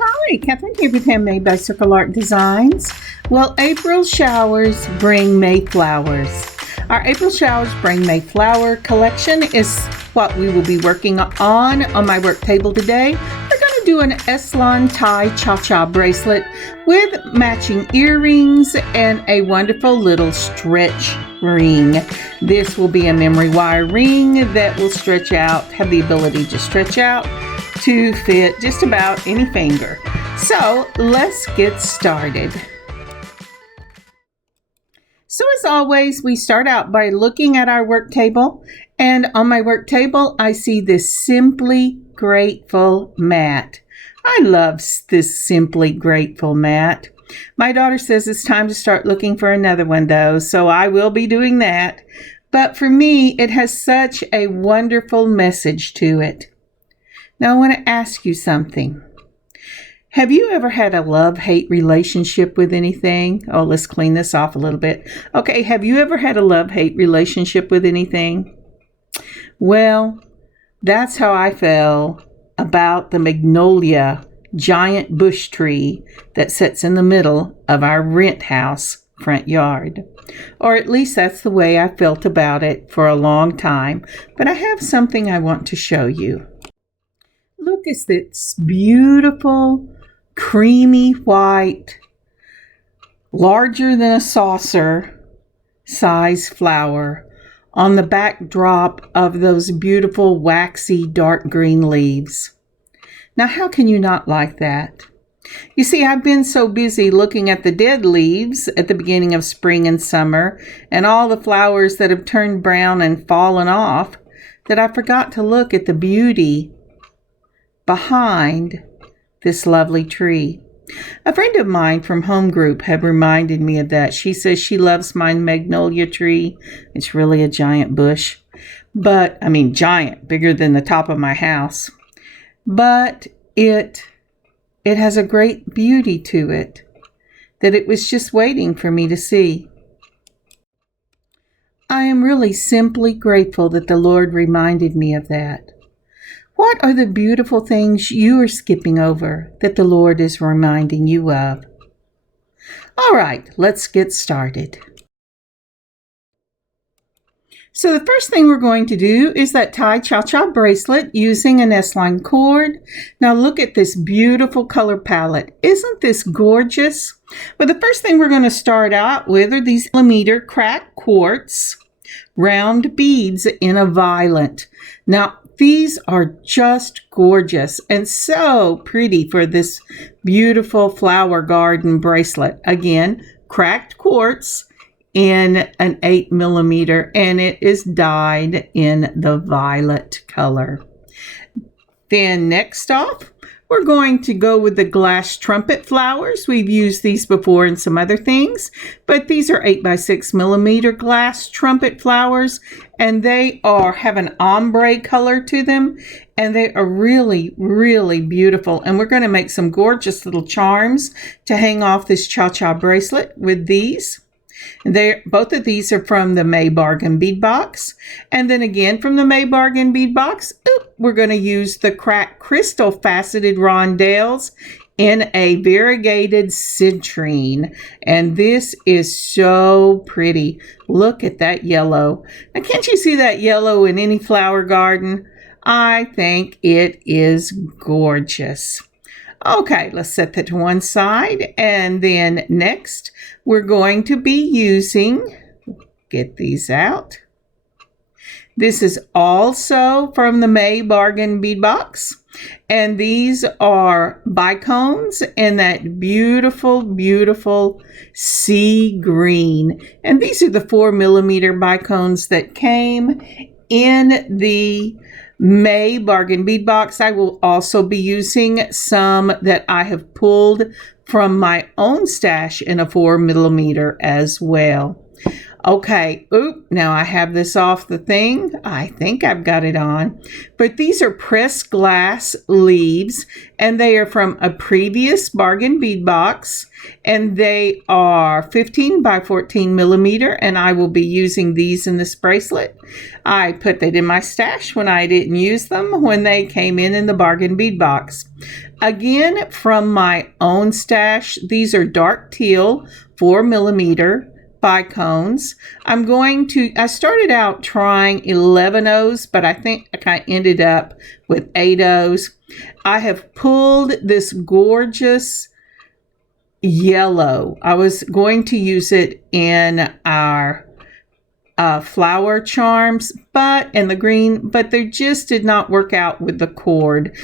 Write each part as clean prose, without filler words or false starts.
Hi, Kathryn here with Handmade by Circle Art Designs. Well, April showers bring May flowers. Our April showers bring May flower collection is what we will be working on my work table today. We're going to do an S-Lon Tie Cha-Cha Bracelet with matching earrings and a wonderful little stretch ring. This will be a memory wire ring that will stretch out, have the ability to stretch out to fit just about any finger. So let's get started. So as always, we start out by looking at our work table, and on my work table I see this Simply Grateful mat. I love this Simply Grateful mat. My daughter says it's time to start looking for another one though, so I will be doing that. But for me, it has such a wonderful message to it. Now I want to ask you something. Have you ever had a love-hate relationship with anything? Oh, let's clean this off a little bit. Okay, have you ever had a love-hate relationship with anything? Well, that's how I felt about the magnolia giant bush tree that sits in the middle of our rent house front yard. Or at least that's the way I felt about it for a long time. But I have something I want to show you. Look at this beautiful, creamy white, larger than a saucer size flower on the backdrop of those beautiful, waxy, dark green leaves. Now, how can you not like that? You see, I've been so busy looking at the dead leaves at the beginning of spring and summer and all the flowers that have turned brown and fallen off that I forgot to look at the beauty behind this lovely tree. A friend of mine from home group had reminded me of that. She says she loves my magnolia tree. It's really a giant bush, but giant, bigger than the top of my house. But it has a great beauty to it that it was just waiting for me to see. I am really simply grateful that the Lord reminded me of that. What are the beautiful things you are skipping over that the Lord is reminding you of? All right, let's get started. So the first thing we're going to do is that Tie Cha-Cha bracelet using an S-line cord. Now look at this beautiful color palette. Isn't this gorgeous? Well, the first thing we're going to start out with are these millimeter cracked quartz round beads in a violet. Now, these are just gorgeous and so pretty for this beautiful flower garden bracelet. Again, cracked quartz in an 8 millimeter, and it is dyed in the violet color. Then next off, we're going to go with the glass trumpet flowers. We've used these before in some other things, but these are 8 by 6 millimeter glass trumpet flowers, and they have an ombre color to them, and they are really, really beautiful. And we're going to make some gorgeous little charms to hang off this cha-cha bracelet with these. Both of these are from the May Bargain Bead Box. And then again from the May Bargain Bead Box, we're going to use the cracked crystal faceted rondelles in a variegated citrine. And this is so pretty. Look at that yellow. Now, can't you see that yellow in any flower garden? I think it is gorgeous. Okay, let's set that to one side. And then next, we're going to be using, get these out. This is also from the May Bargain Bead Box. And these are bicones in that beautiful, beautiful sea green. And these are the 4 millimeter bicones that came in the May Bargain Bead Box. I will also be using some that I have pulled from my own stash in a 4 millimeter as well. Okay, oop, now I have this off the thing. I think I've got it on. But these are pressed glass leaves, and they are from a previous Bargain Bead Box, and they are 15 by 14 millimeter, and I will be using these in this bracelet. I put that in my stash when I didn't use them when they came in the Bargain Bead Box. Again, from my own stash, these are dark teal, 4 millimeter bicones. I started out trying 11 O's, but I think I kind of ended up with 8 O's. I have pulled this gorgeous yellow. I was going to use it in our flower charms, and the green, but they just did not work out with the cord.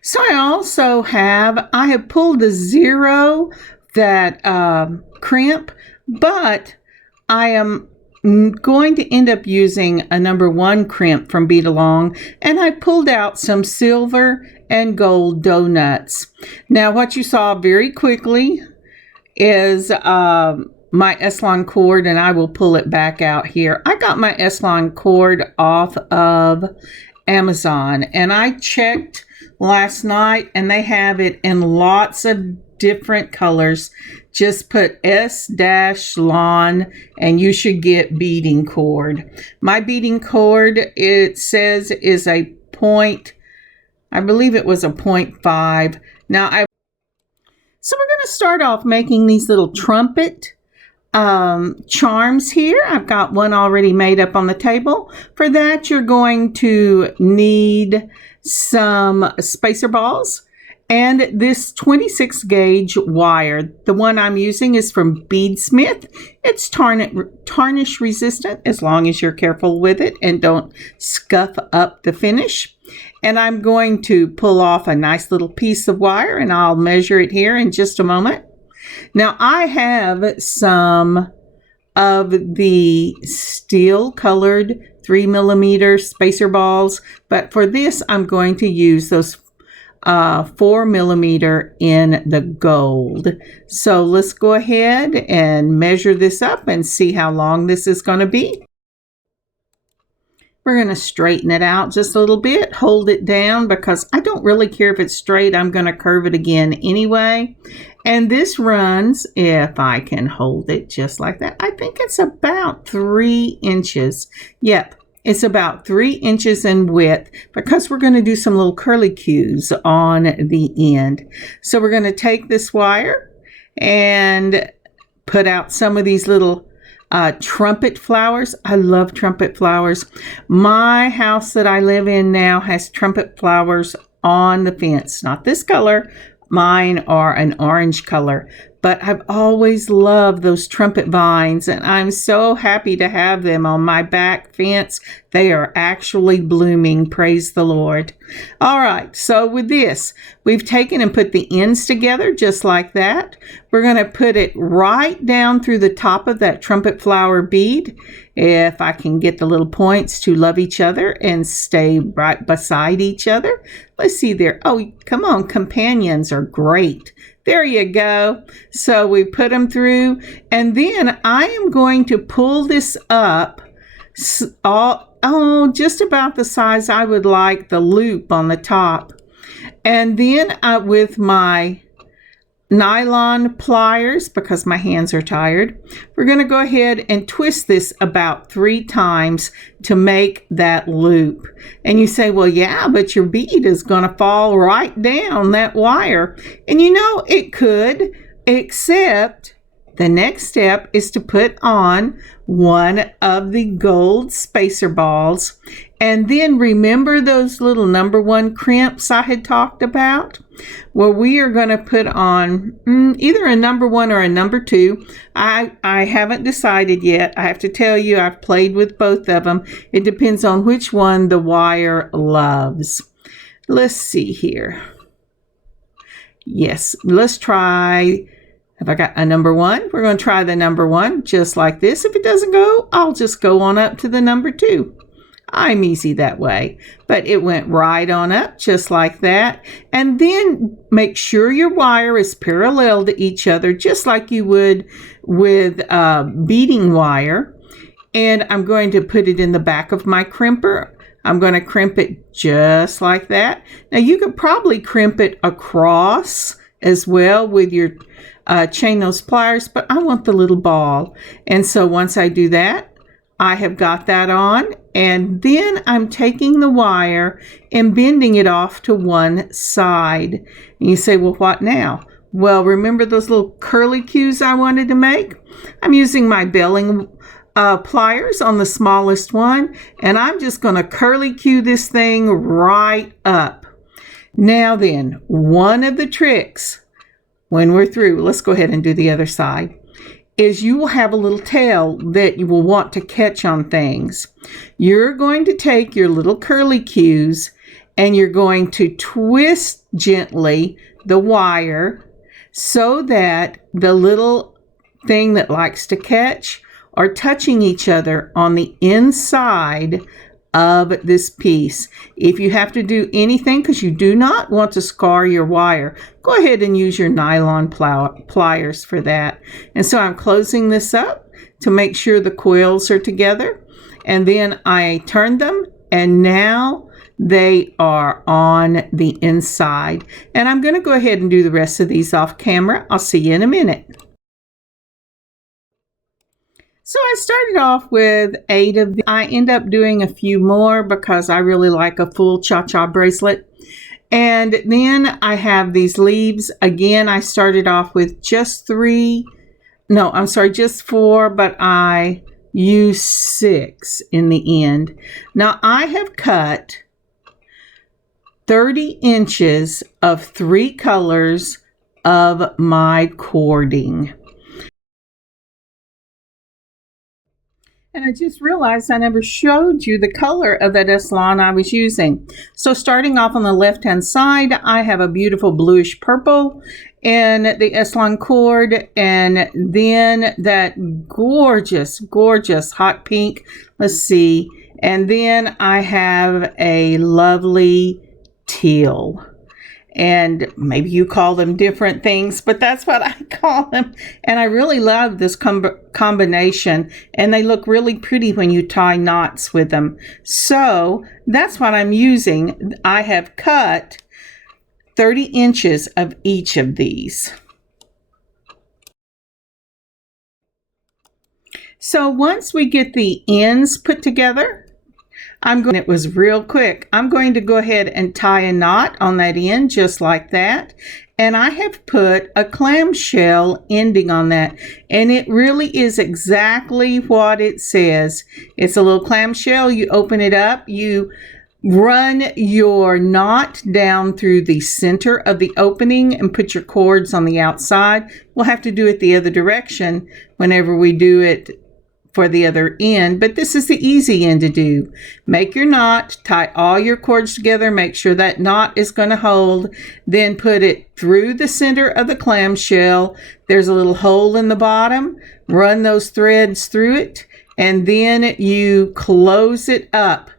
So I have pulled the 0 that crimp, but I am going to end up using a number 1 crimp from Bead Along, and I pulled out some silver and gold donuts. Now what you saw very quickly is my S-Lon cord, and I will pull it back out here. I got my S-Lon cord off of Amazon, and I checked last night, and they have it in lots of different colors. Just put S-Lon and you should get beading cord. My beading cord, it says, is a point, I believe it was a 0.5. So we're going to start off making these little trumpet charms here. I've got one already made up on the table. For that, you're going to need some spacer balls and this 26 gauge wire. The one I'm using is from Beadsmith. It's tarnish resistant as long as you're careful with it and don't scuff up the finish. And I'm going to pull off a nice little piece of wire, and I'll measure it here in just a moment. Now I have some of the steel colored 3 millimeter spacer balls, but for this I'm going to use those 4 millimeter in the gold. So let's go ahead and measure this up and see how long this is going to be. We're going to straighten it out just a little bit, hold it down, because I don't really care if it's straight. I'm going to curve it again anyway. And this runs, if I can hold it just like that, I think it's about 3 inches. Yep, it's about 3 inches in width, because we're going to do some little curly cues on the end. So we're going to take this wire and put out some of these little trumpet flowers. I love trumpet flowers. My house that I live in now has trumpet flowers on the fence. Not this color. Mine are an orange color. But I've always loved those trumpet vines, and I'm so happy to have them on my back fence. They are actually blooming. Praise the Lord. All right, so with this, we've taken and put the ends together just like that. We're going to put it right down through the top of that trumpet flower bead. If I can get the little points to love each other and stay right beside each other. Let's see there. Oh, come on, companions are great. There you go. So we put them through, and then I am going to pull this up just about the size I would like the loop on the top. And then with my nylon pliers, because my hands are tired, we're going to go ahead and twist this about 3 times to make that loop. And you say, well, yeah, but your bead is going to fall right down that wire. And you know, it could, except the next step is to put on one of the gold spacer balls. And then remember those little number 1 crimps I had talked about? Well, we are going to put on either a number 1 or a number 2. I haven't decided yet. I have to tell you, I've played with both of them. It depends on which one the wire loves. Let's see here. Yes, let's try. Have I got a number 1? We're going to try the number 1 just like this. If it doesn't go, I'll just go on up to the number 2. I'm easy that way. But it went right on up just like that. And then make sure your wire is parallel to each other, just like you would with beading wire. And I'm going to put it in the back of my crimper. I'm going to crimp it just like that. Now you could probably crimp it across as well with your chain nose pliers, but I want the little ball. And so once I do that, I have got that on, and then I'm taking the wire and bending it off to one side. And you say, well, what now? Well, remember those little curly cues I wanted to make? I'm using my belling pliers on the smallest one, and I'm just going to curly cue this thing right up. Now then, one of the tricks when we're through, let's go ahead and do the other side, is you will have a little tail that you will want to catch on things. You're going to take your little curly cues and you're going to twist gently the wire so that the little thing that likes to catch are touching each other on the inside of this piece. If you have to do anything, because you do not want to scar your wire, go ahead and use your nylon pliers for that. And so I'm closing this up to make sure the coils are together, and then I turn them, and now they are on the inside. And I'm going to go ahead and do the rest of these off camera. I'll see you in a minute. So I started off with 8 of these. I end up doing a few more because I really like a full cha-cha bracelet. And then I have these leaves. Again, I started off with just 4, but I used 6 in the end. Now I have cut 30 inches of 3 colors of my cording. And I just realized I never showed you the color of that S-Lon I was using. So starting off on the left-hand side, I have a beautiful bluish purple and the S-Lon cord, and then that gorgeous, gorgeous hot pink. Let's see. And then I have a lovely teal. And maybe you call them different things, but that's what I call them. And I really love this combination, and they look really pretty when you tie knots with them. So that's what I'm using. I have cut 30 inches of each of these. So once we get the ends put together, it was real quick. I'm going to go ahead and tie a knot on that end just like that. And I have put a clamshell ending on that. And it really is exactly what it says. It's a little clamshell. You open it up. You run your knot down through the center of the opening and put your cords on the outside. We'll have to do it the other direction whenever we do it for the other end, but this is the easy end to do. Make your knot, tie all your cords together, make sure that knot is going to hold, then put it through the center of the clamshell. There's a little hole in the bottom, run those threads through it, and then you close it up.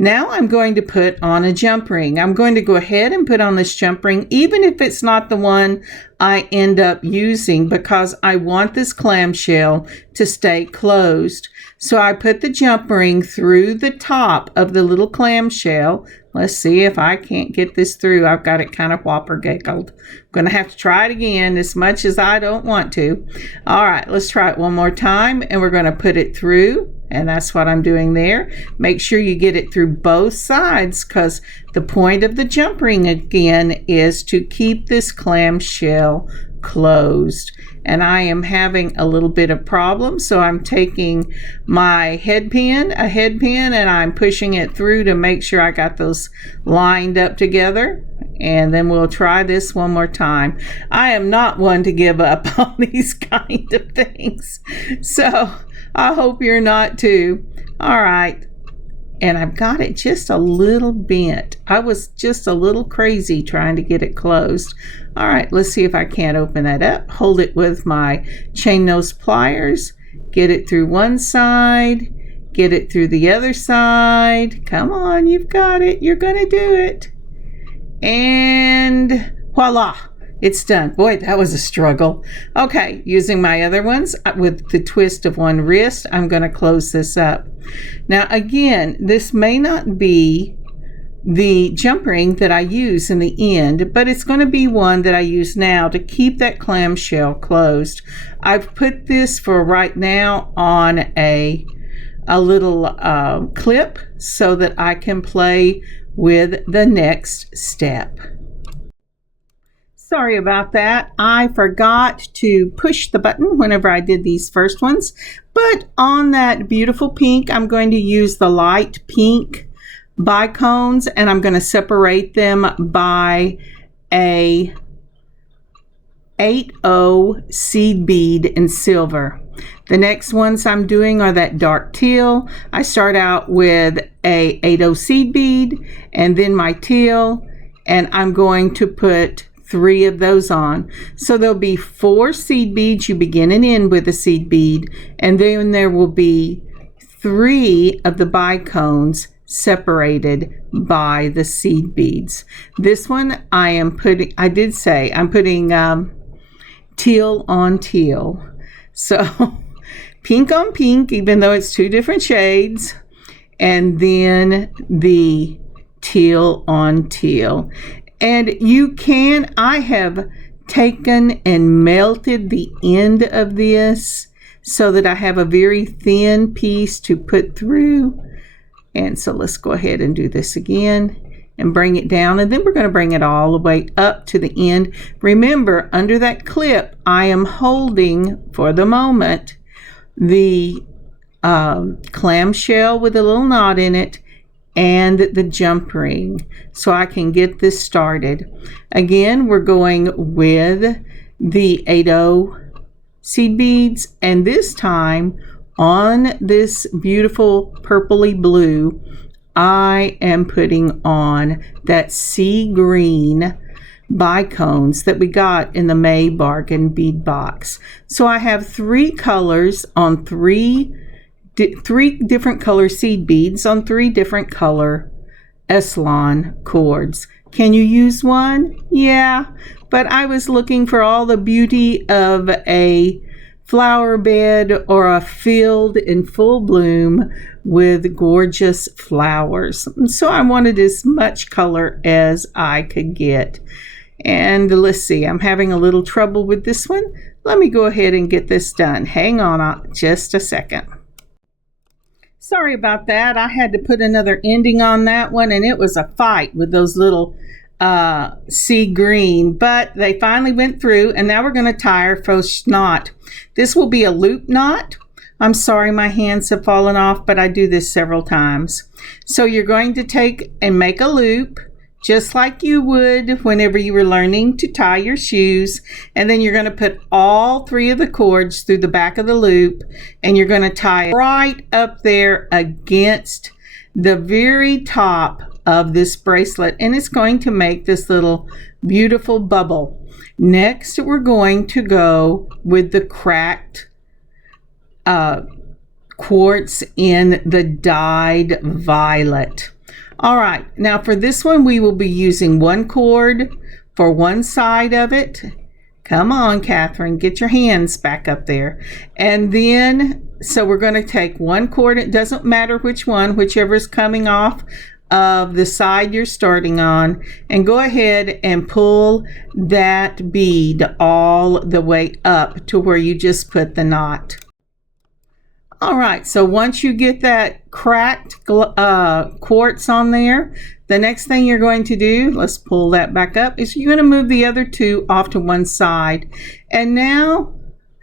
Now I'm going to put on a jump ring. I'm going to go ahead and put on this jump ring, even if it's not the one I end up using, because I want this clamshell to stay closed. So I put the jump ring through the top of the little clamshell. Let's see if I can't get this through. I've got it kind of whopper-giggled. I'm going to have to try it again, as much as I don't want to. All right, let's try it one more time, and we're going to put it through. And that's what I'm doing there. Make sure you get it through both sides, because the point of the jump ring again is to keep this clamshell closed. And I am having a little bit of problem, so I'm taking my a head pin, and I'm pushing it through to make sure I got those lined up together. And then we'll try this one more time. I am not one to give up on these kind of things, so I hope you're not too. All right. And I've got it just a little bent. I was just a little crazy trying to get it closed. All right, let's see if I can't open that up. Hold it with my chain nose pliers. Get it through one side. Get it through the other side. Come on, you've got it. You're going to do it. And voila, it's done. Boy, that was a struggle. Okay, using my other ones with the twist of one wrist, I'm going to close this up. Now again, this may not be the jump ring that I use in the end, but it's going to be one that I use now to keep that clamshell closed. I've put this for right now on a little clip so that I can play with the next step. Sorry about that. I forgot to push the button whenever I did these first ones, but on that beautiful pink, I'm going to use the light pink bicones, and I'm going to separate them by a 8/0 seed bead in silver. The next ones I'm doing are that dark teal. I start out with a 8/0 seed bead and then my teal, and I'm going to put 3 of those on. So there'll be 4 seed beads. You begin and end with a seed bead, and then there will be 3 of the bicones separated by the seed beads. This one I'm putting teal on teal. So pink on pink, even though it's 2 different shades, and then the teal on teal. And I have taken and melted the end of this so that I have a very thin piece to put through. And so let's go ahead and do this again and bring it down, and then we're going to bring it all the way up to the end. Remember, under that clip, I am holding, for the moment, the clamshell with a little knot in it and the jump ring, so I can get this started. Again, we're going with the 8/0 seed beads, and this time on this beautiful purpley blue, I am putting on that sea green bicones that we got in the May Bargain Bead Box. So I have 3 colors on 3 different color seed beads on 3 different color S-Lon cords. Can you use one? Yeah, but I was looking for all the beauty of a flower bed or a field in full bloom with gorgeous flowers. So I wanted as much color as I could get. And let's see, I'm having a little trouble with this one. Let me go ahead and get this done. Hang on just a second. Sorry about that. I had to put another ending on that one, and it was a fight with those little sea green, but they finally went through, and now we're going to tie our first knot. This will be a loop knot. I'm sorry my hands have fallen off, but I do this several times. So you're going to take and make a loop just like you would whenever you were learning to tie your shoes, and then you're going to put all 3 of the cords through the back of the loop, and you're going to tie right up there against the very top of this bracelet, and it's going to make this little beautiful bubble. Next, we're going to go with the cracked quartz in the dyed violet. All right, now for this one, we will be using 1 cord for one side of it. Come on, Kathryn, get your hands back up there. And then, so we're going to take 1 cord. It doesn't matter which one, whichever is coming off of the side you're starting on, and go ahead and pull that bead all the way up to where you just put the knot. All right, so once you get that cracked quartz on there, the next thing you're going to do, let's pull that back up, is you're going to move the other 2 off to one side. And now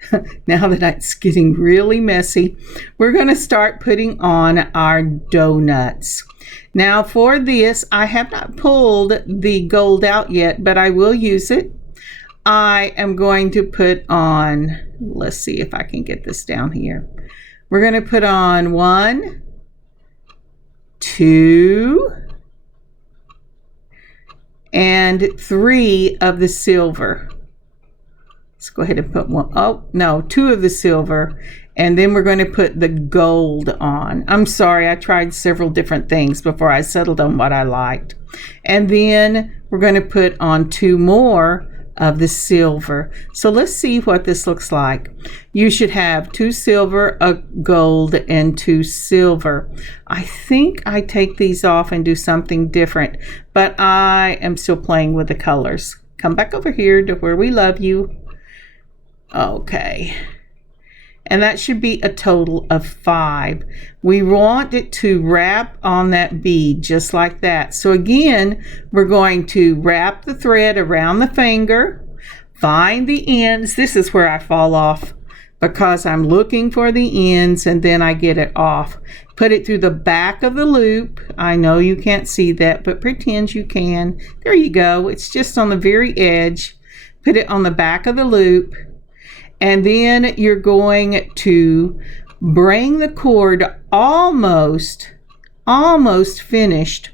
that it's getting really messy, we're going to start putting on our donuts. Now for this, I have not pulled the gold out yet, but I will use it. I am going to put on, let's see if I can get this down here. We're going to put on 1, 2, and 3 of the silver. Let's go ahead and put one. Oh, no, two of the silver. And then we're going to put the gold on. I'm sorry, I tried several different things before I settled on what I liked. And then we're going to put on two more of the silver. So let's see what this looks like. You should have two silver, a gold, and two silver. I think I take these off and do something different, but I am still playing with the colors. Come back over here to where we love you. Okay. And that should be a total of 5. We want it to wrap on that bead just like that. So again, we're going to wrap the thread around the finger, find the ends. This is where I fall off because I'm looking for the ends and then I get it off. Put it through the back of the loop. I know you can't see that, but pretend you can. There you go. It's just on the very edge. Put it on the back of the loop. And then you're going to bring the cord almost finished.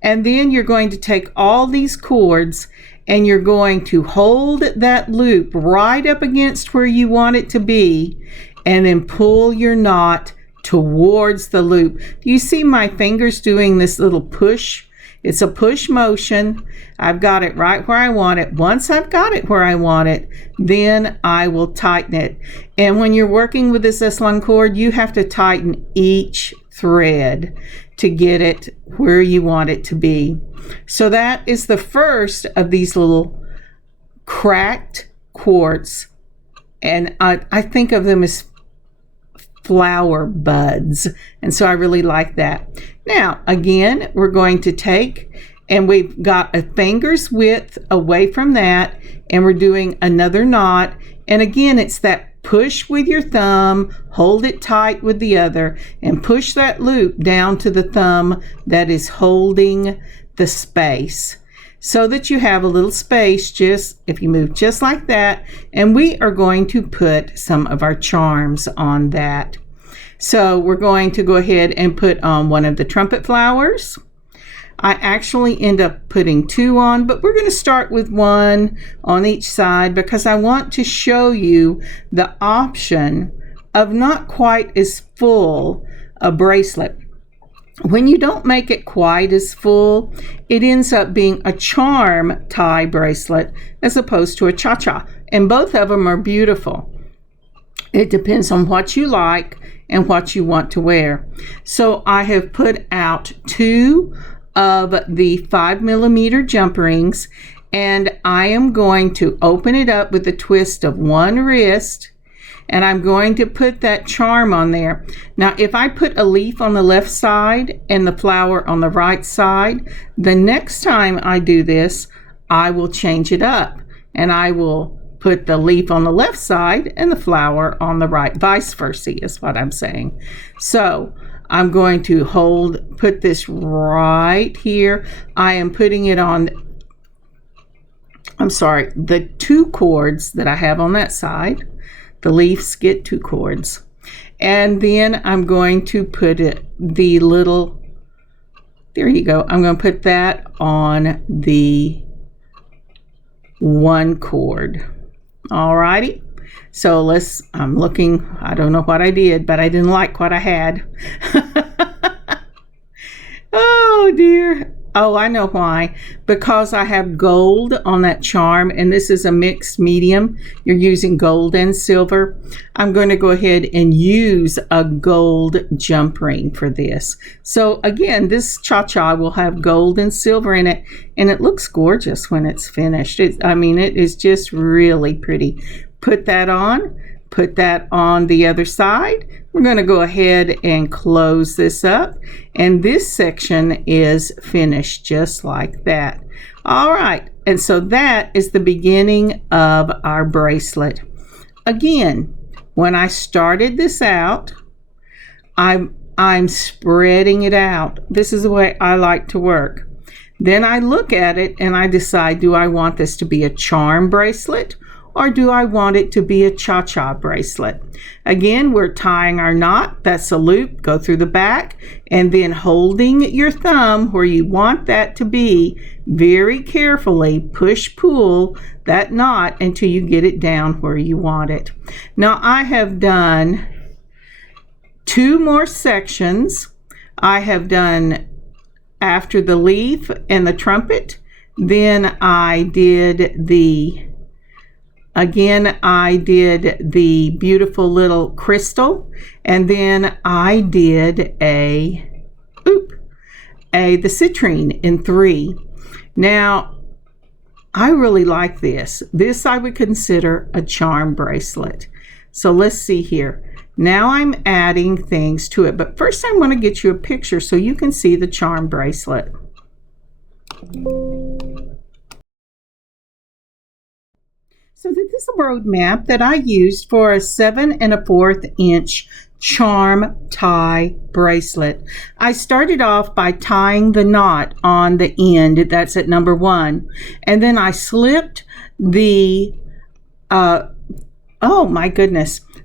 And then you're going to take all these cords and you're going to hold that loop right up against where you want it to be and then pull your knot towards the loop. Do you see my fingers doing this little push? It's a push motion. I've got it right where I want it. Once I've got it where I want it, then I will tighten it. And when you're working with this S-Lon cord, you have to tighten each thread to get it where you want it to be. So that is the first of these little cracked quartz. And I think of them as flower buds, and so I really like that. Now again, we're going to take, and we've got a finger's width away from that, and we're doing another knot. And again, it's that push with your thumb, hold it tight with the other, and push that loop down to the thumb that is holding the space, so that you have a little space. Just if you move just like that, and we are going to put some of our charms on that. So we're going to go ahead and put on one of the trumpet flowers. I actually end up putting 2 on, but we're going to start with 1 on each side because I want to show you the option of not quite as full a bracelet. When you don't make it quite as full, it ends up being a charm tie bracelet as opposed to a cha-cha. And both of them are beautiful. It depends on what you like and what you want to wear. So I have put out 2 of the 5mm jump rings, and I am going to open it up with a twist of 1 wrist, and I'm going to put that charm on there. Now, if I put a leaf on the left side and the flower on the right side, the next time I do this, I will change it up, and I will put the leaf on the left side and the flower on the right, vice versa is what I'm saying. So I'm going to put this right here. I am putting it on, the 2 cords that I have on that side. The leaves get 2 cords. And then I'm going to put there you go. I'm going to put that on the 1 cord. Alrighty. So I'm looking, I don't know what I did, but I didn't like what I had. Oh dear. Oh, I know why. Because I have gold on that charm, and this is a mixed medium. You're using gold and silver. I'm going to go ahead and use a gold jump ring for this. So again, this cha-cha will have gold and silver in it, and it looks gorgeous when it's finished. It is just really pretty. Put that on the other side. We're going to go ahead and close this up, and this section is finished just like that. All right, and so that is the beginning of our bracelet. Again, when I started this out, I'm spreading it out. This is the way I like to work. Then I look at it and I decide, do I want this to be a charm bracelet or do I want it to be a cha-cha bracelet? Again, we're tying our knot. That's a loop. Go through the back, and then holding your thumb where you want that to be, very carefully push-pull that knot until you get it down where you want it. Now I have done 2 more sections. I have done after the leaf and the trumpet. Then I did the beautiful little crystal, and then I did the citrine in 3. Now I really like this. This I would consider a charm bracelet. So let's see here. Now I'm adding things to it, but first I want to get you a picture so you can see the charm bracelet. So this is a roadmap that I used for a 7 1/4 inch charm tie bracelet. I started off by tying the knot on the end, that's at number 1, and then I slipped the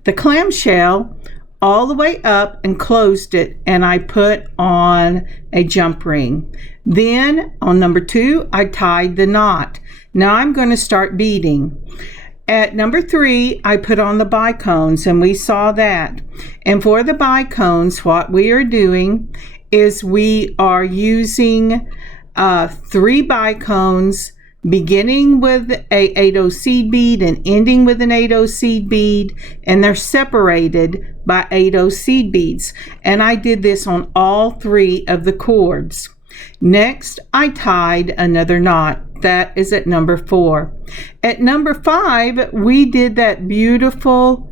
the clamshell all the way up and closed it, and I put on a jump ring. Then on number 2, I tied the knot. Now I'm going to start beading. At number 3, I put on the bicones, and we saw that. And for the bicones, what we are doing is we are using 3 bicones, beginning with a 8/0 seed bead and ending with an 8/0 seed bead, and they're separated by 8/0 seed beads. And I did this on all 3 of the cords. Next, I tied another knot. That is at number 4. At number 5, we did that beautiful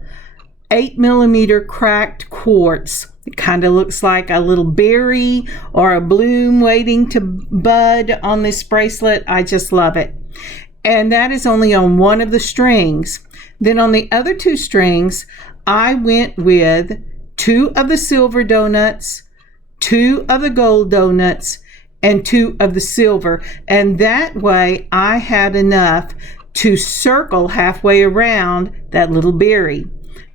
8mm cracked quartz. It kind of looks like a little berry or a bloom waiting to bud on this bracelet. I just love it. And that is only on one of the strings. Then on the other 2 strings, I went with 2 of the silver donuts, 2 of the gold donuts, and 2 of the silver. And that way I had enough to circle halfway around that little berry.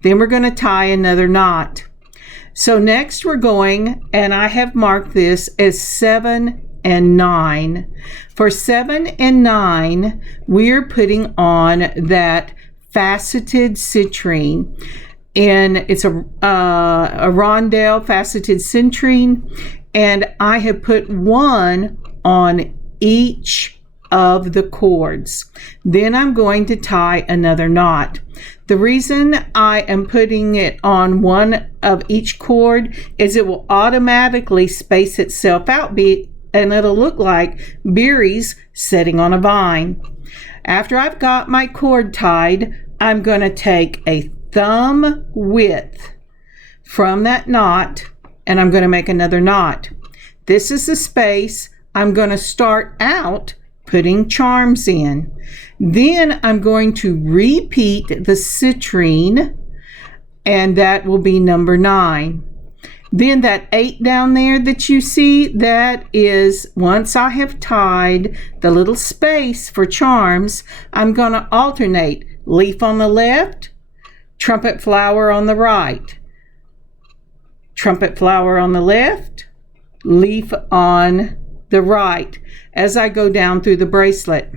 Then we're going to tie another knot. So next we're going, and I have marked this as 7 and 9. For 7 and 9, we're putting on that faceted citrine. And it's a rondelle faceted citrine, and I have put 1 on each of the cords. Then I'm going to tie another knot. The reason I am putting it on 1 of each cord is it will automatically space itself out, and it'll look like berries sitting on a vine. After I've got my cord tied, I'm going to take a thumb width from that knot, and I'm going to make another knot. This is the space I'm going to start out putting charms in. Then I'm going to repeat the citrine, and that will be number 9. Then that 8 down there that you see, that is once I have tied the little space for charms, I'm going to alternate leaf on the left, trumpet flower on the right, trumpet flower on the left, leaf on the right as I go down through the bracelet.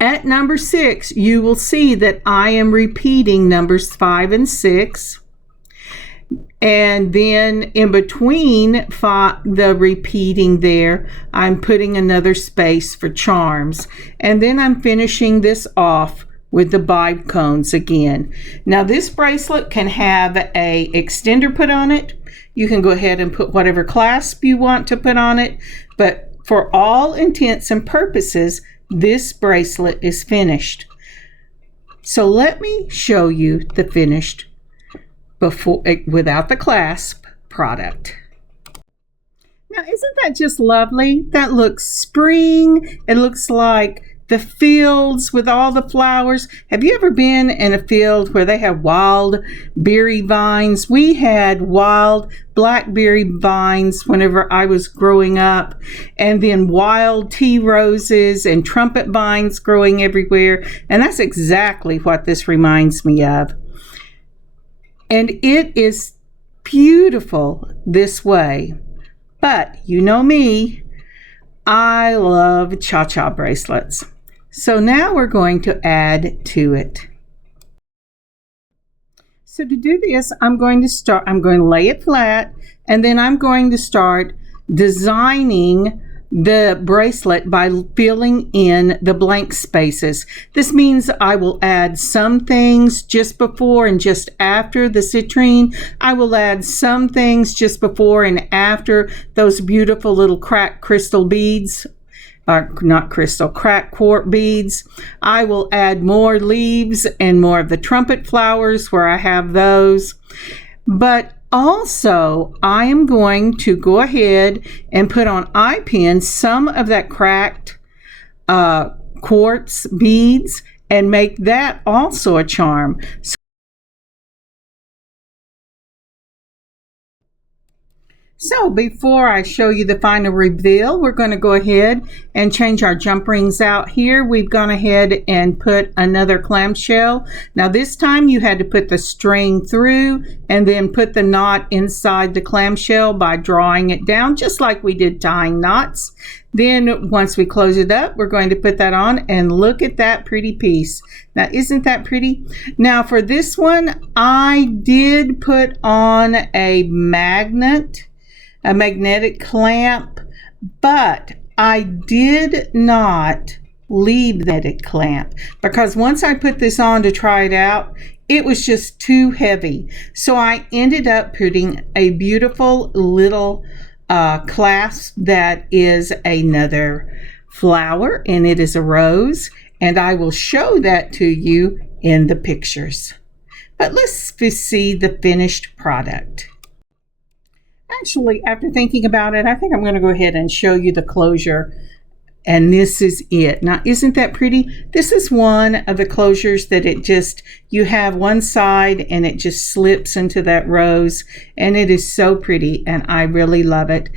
At number 6, you will see that I am repeating numbers 5 and 6. And then in between the repeating there, I'm putting another space for charms. And then I'm finishing this off with the bicones again. Now this bracelet can have a extender put on it. You can go ahead and put whatever clasp you want to put on it. But for all intents and purposes, this bracelet is finished. So let me show you the finished without the clasp product. Now isn't that just lovely? That looks spring. It looks like the fields with all the flowers. Have you ever been in a field where they have wild berry vines? We had wild blackberry vines whenever I was growing up, and then wild tea roses and trumpet vines growing everywhere. And that's exactly what this reminds me of. And it is beautiful this way. But you know me, I love cha-cha bracelets. So now we're going to add to it. So to do this, I'm going to lay it flat, and then I'm going to start designing the bracelet by filling in the blank spaces. This means I will add some things just before and just after the citrine. I will add some things just before and after those beautiful little cracked crystal beads. Cracked quartz beads. I will add more leaves and more of the trumpet flowers where I have those. But also, I am going to go ahead and put on eye pin some of that cracked quartz beads and make that also a charm. So before I show you the final reveal, we're going to go ahead and change our jump rings out here. We've gone ahead and put another clamshell. Now this time you had to put the string through and then put the knot inside the clamshell by drawing it down, just like we did tying knots. Then once we close it up, we're going to put that on, and look at that pretty piece. Now, isn't that pretty? Now for this one, I did put on a magnetic clamp, but I did not leave the magnetic clamp because once I put this on to try it out, it was just too heavy. So I ended up putting a beautiful little clasp that is another flower, and it is a rose, and I will show that to you in the pictures. But let's see the finished product. Actually, after thinking about it, I think I'm going to go ahead and show you the closure. And this is it. Now, isn't that pretty? This is one of the closures that you have one side and it just slips into that rose. And it is so pretty, and I really love it.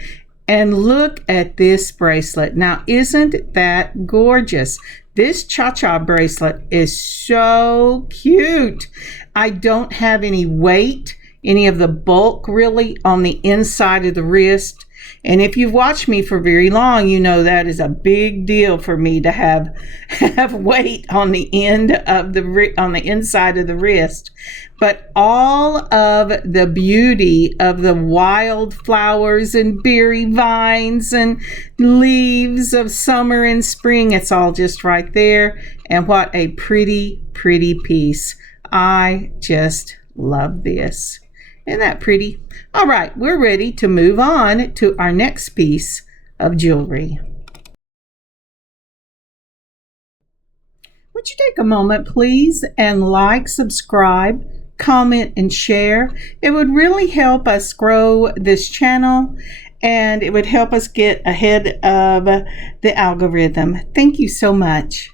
And look at this bracelet. Now, isn't that gorgeous? This cha-cha bracelet is so cute. I don't have any weight, any of the bulk really on the inside of the wrist. And if you've watched me for very long, you know that is a big deal for me to have weight on the end of on the inside of the wrist. But all of the beauty of the wild flowers and berry vines and leaves of summer and spring, it's all just right there. And what a pretty, pretty piece. I just love this. Isn't that pretty? All right, we're ready to move on to our next piece of jewelry. Would you take a moment, please, and like, subscribe, comment, and share? It would really help us grow this channel, and it would help us get ahead of the algorithm. Thank you so much.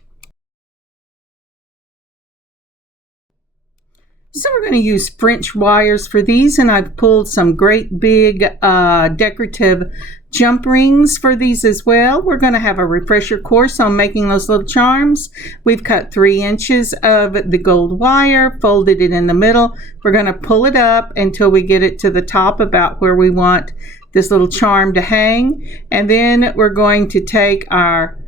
So we're going to use French wires for these, and I've pulled some great big decorative jump rings for these as well. We're going to have a refresher course on making those little charms. We've cut 3 inches of the gold wire, folded it in the middle. We're going to pull it up until we get it to the top about where we want this little charm to hang. And then we're going to take our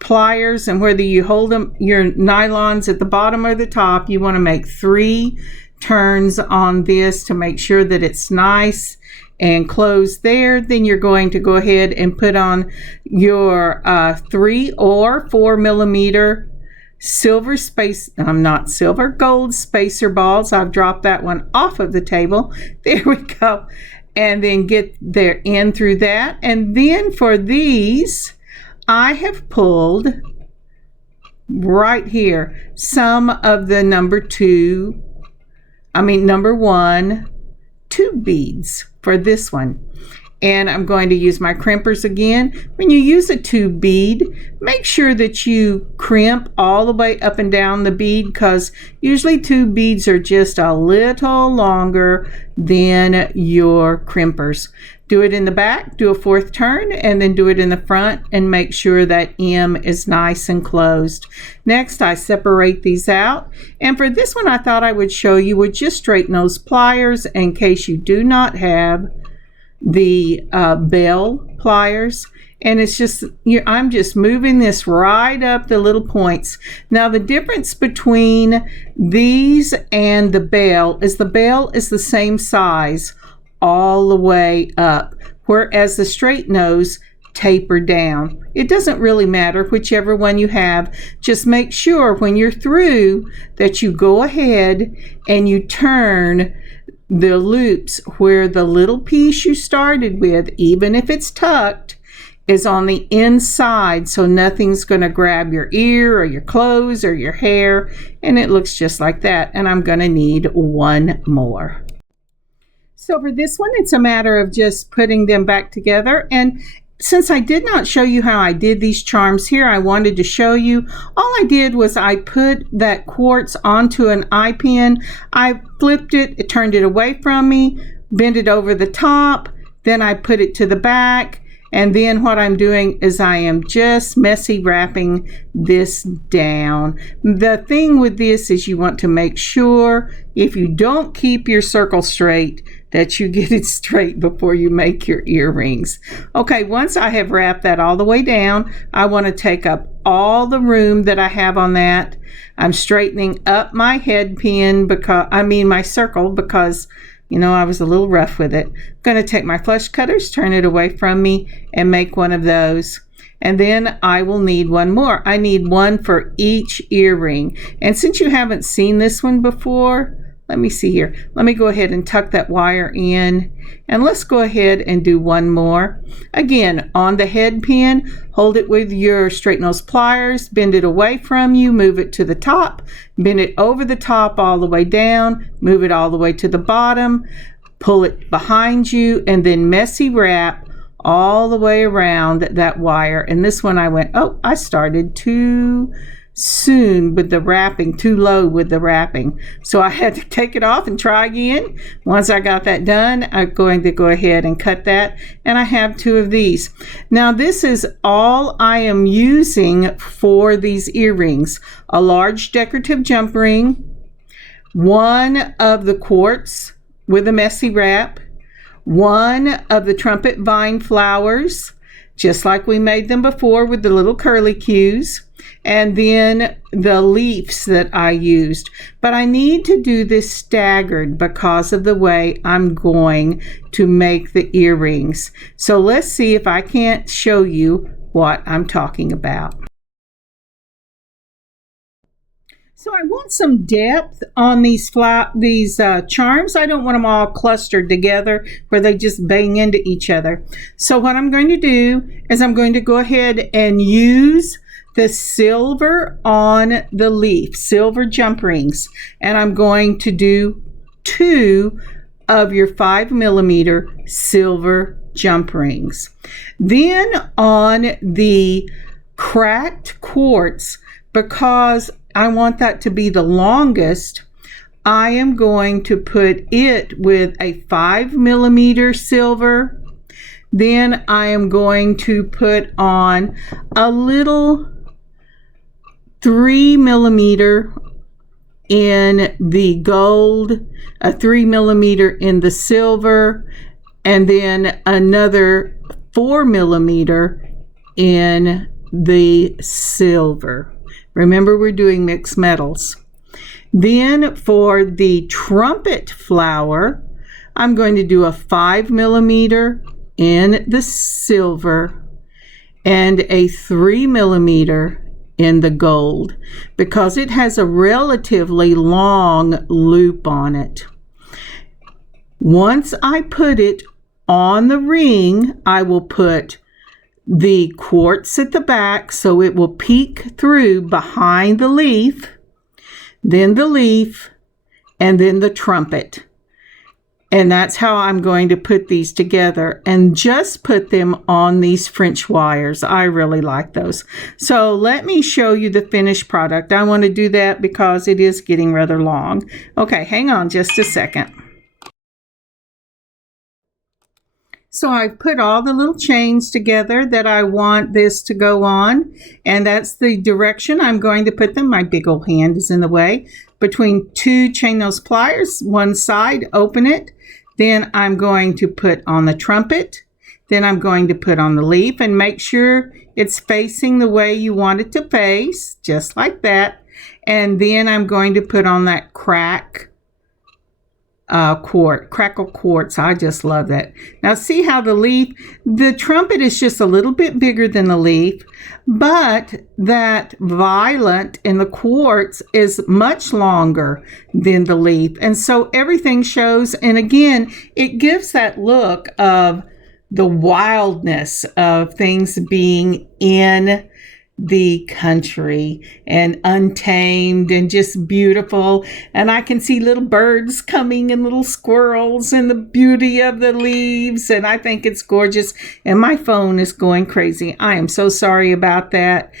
pliers, and whether you hold them, your nylons at the bottom or the top, you want to make 3 turns on this to make sure that it's nice and closed there. Then you're going to go ahead and put on your 3 or 4 millimeter gold spacer balls. I've dropped that one off of the table. There we go. And then get there in through that. And then for these, I have pulled right here some of the number 1 tube beads for this one. And I'm going to use my crimpers again. When you use a tube bead, make sure that you crimp all the way up and down the bead, because usually tube beads are just a little longer than your crimpers. Do it in the back, do a 4th turn, and then do it in the front, and make sure that M is nice and closed. Next, I separate these out, and for this one I thought I would show you with just straight nose pliers in case you do not have the bell pliers. And it's just, I'm just moving this right up the little points. Now the difference between these and the bell is the same size all the way up, whereas the straight nose taper down. It doesn't really matter whichever one you have. Just make sure when you're through that you go ahead and you turn the loops where the little piece you started with, even if it's tucked, is on the inside, so nothing's going to grab your ear or your clothes or your hair, and it looks just like that. And I'm going to need one more. So for this one, it's a matter of just putting them back together. And since I did not show you how I did these charms here, I wanted to show you. All I did was I put that quartz onto an eye pin. I flipped it, it turned it away from me, bent it over the top, then I put it to the back. And then what I'm doing is I am just messy wrapping this down. The thing with this is you want to make sure, if you don't keep your circle straight, that you get it straight before you make your earrings. Okay, once I have wrapped that all the way down, I want to take up all the room that I have on that. I'm straightening up my head pin, my circle, because I was a little rough with it. I'm going to take my flush cutters, turn it away from me, and make one of those. And then I will need one more. I need one for each earring. And since you haven't seen this one before, let me see here. Let me go ahead and tuck that wire in. And let's go ahead and do one more. Again, on the head pin, hold it with your straight nose pliers, bend it away from you, move it to the top, bend it over the top all the way down, move it all the way to the bottom, pull it behind you, and then messy wrap all the way around that wire. And this one I started too soon with the wrapping, too low with the wrapping, so I had to take it off and try again. Once I got that done, I'm going to go ahead and cut that, and I have 2 of these. Now this is all I am using for these earrings: a large decorative jump ring, one of the quartz with a messy wrap, one of the trumpet vine flowers, just like we made them before with the little curly cues, and then the leaves that I used. But I need to do this staggered because of the way I'm going to make the earrings. So let's see if I can't show you what I'm talking about. So I want some depth on these charms. I don't want them all clustered together where they just bang into each other. So what I'm going to do is I'm going to go ahead and use the silver on the leaf, silver jump rings, and I'm going to do 2 of your 5mm silver jump rings. Then on the cracked quartz, because I want that to be the longest, I am going to put it with a 5mm silver. Then I am going to put on a little 3mm in the gold, a 3mm in the silver, and then another 4mm in the silver. Remember, we're doing mixed metals. Then for the trumpet flower, I'm going to do a 5mm in the silver and a 3mm in the gold, because it has a relatively long loop on it. Once I put it on the ring, I will put the quartz at the back so it will peek through behind the leaf, then the leaf, and then the trumpet. And that's how I'm going to put these together and just put them on these French wires. I really like those. So let me show you the finished product. I want to do that because it is getting rather long. Okay, hang on just a second. So I've put all the little chains together that I want this to go on, and that's the direction I'm going to put them. My big old hand is in the way. Between two chain nose pliers, one side, open it. Then I'm going to put on the trumpet. Then I'm going to put on the leaf and make sure it's facing the way you want it to face, just like that. And then I'm going to put on that crackle quartz. I just love that. Now see how the trumpet is just a little bit bigger than the leaf, but that violet in the quartz is much longer than the leaf. And so everything shows, and again, it gives that look of the wildness of things being in the country and untamed and just beautiful. And I can see little birds coming and little squirrels and the beauty of the leaves. And I think it's gorgeous. And my phone is going crazy. I am so sorry about that.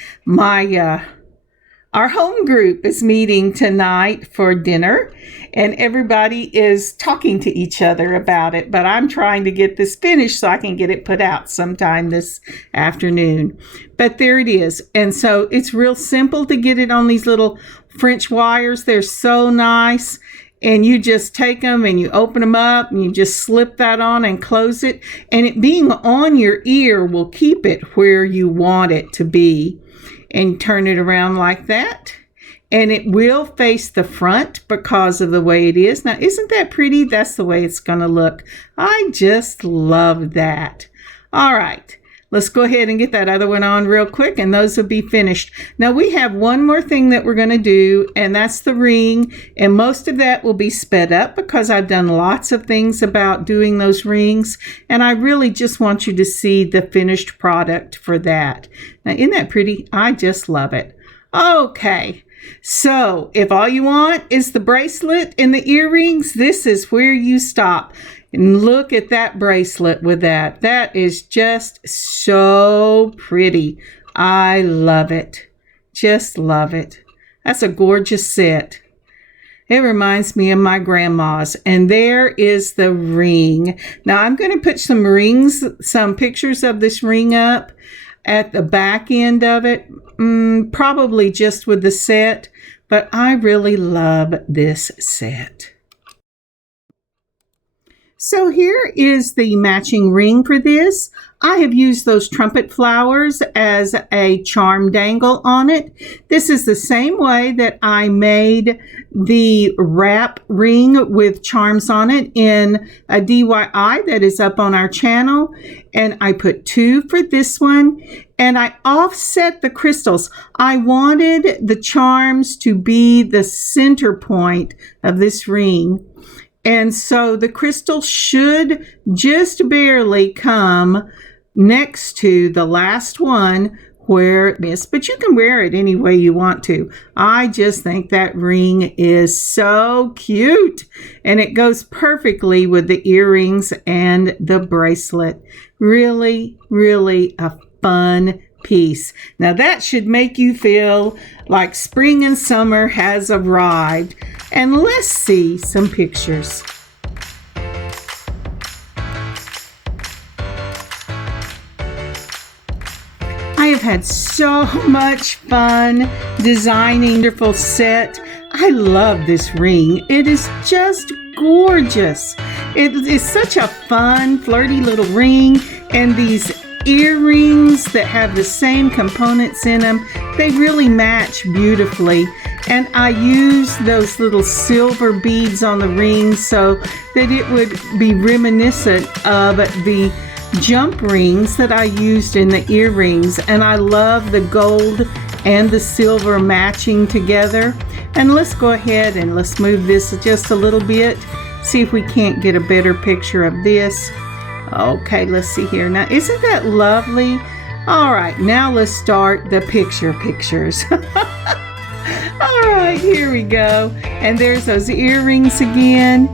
Our home group is meeting tonight for dinner, and everybody is talking to each other about it, but I'm trying to get this finished so I can get it put out sometime this afternoon. But there it is. And so it's real simple to get it on these little French wires. They're so nice. And you just take them and you open them up and you just slip that on and close it. And it being on your ear will keep it where you want it to be. And turn it around like that. And it will face the front because of the way it is. Now, isn't that pretty? That's the way it's going to look. I just love that. All right. Let's go ahead and get that other one on real quick, and those will be finished. Now, we have one more thing that we're going to do, and that's the ring. And most of that will be sped up because I've done lots of things about doing those rings. And I really just want you to see the finished product for that. Now, isn't that pretty? I just love it. Okay. So if all you want is the bracelet and the earrings, this is where you stop. And look at that bracelet with that. That is just so pretty. I love it. Just love it. That's a gorgeous set. It reminds me of my grandma's. And there is the ring. Now I'm going to put some pictures of this ring up at the back end of it. Probably just with the set. But I really love this set. So here is the matching ring for this. I have used those trumpet flowers as a charm dangle on it. This is the same way that I made the wrap ring with charms on it in a DIY that is up on our channel. And I put 2 for this one. And I offset the crystals. I wanted the charms to be the center point of this ring. And so the crystal should just barely come next to the last one where it is, but you can wear it any way you want to. I just think that ring is so cute, and it goes perfectly with the earrings and the bracelet. Really, really a fun piece. Now that should make you feel like spring and summer has arrived. And let's see some pictures. I have had so much fun designing a wonderful set. I love this ring. It is just gorgeous. It is such a fun, flirty little ring, and these earrings that have the same components in them, they really match beautifully. And I used those little silver beads on the ring so that it would be reminiscent of the jump rings that I used in the earrings. And I love the gold and the silver matching together. And let's go ahead and let's move this just a little bit, see if we can't get a better picture of this. Okay, let's see here. Now, isn't that lovely? All right, now let's start the pictures. All right, here we go. And there's those earrings again.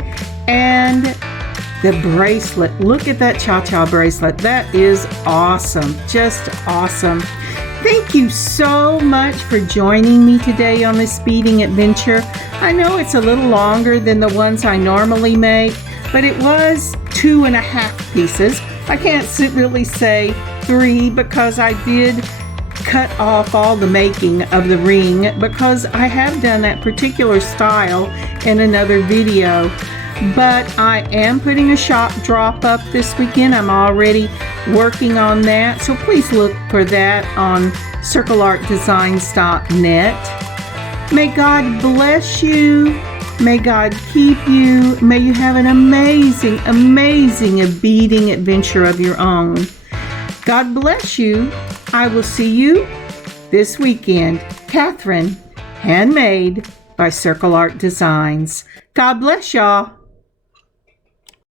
And the bracelet. Look at that cha-cha bracelet. That is awesome. Just awesome. Thank you so much for joining me today on this beading adventure. I know it's a little longer than the ones I normally make, but it was 2.5 pieces. I can't really say 3 because I did cut off all the making of the ring because I have done that particular style in another video. But I am putting a shop drop up this weekend. I'm already working on that, so please look for that on circleartdesigns.net. May God bless you. May God keep you. May you have an amazing, amazing beading adventure of your own. God bless you. I will see you this weekend. Kathryn, Handmade by Circle Art Designs. God bless y'all.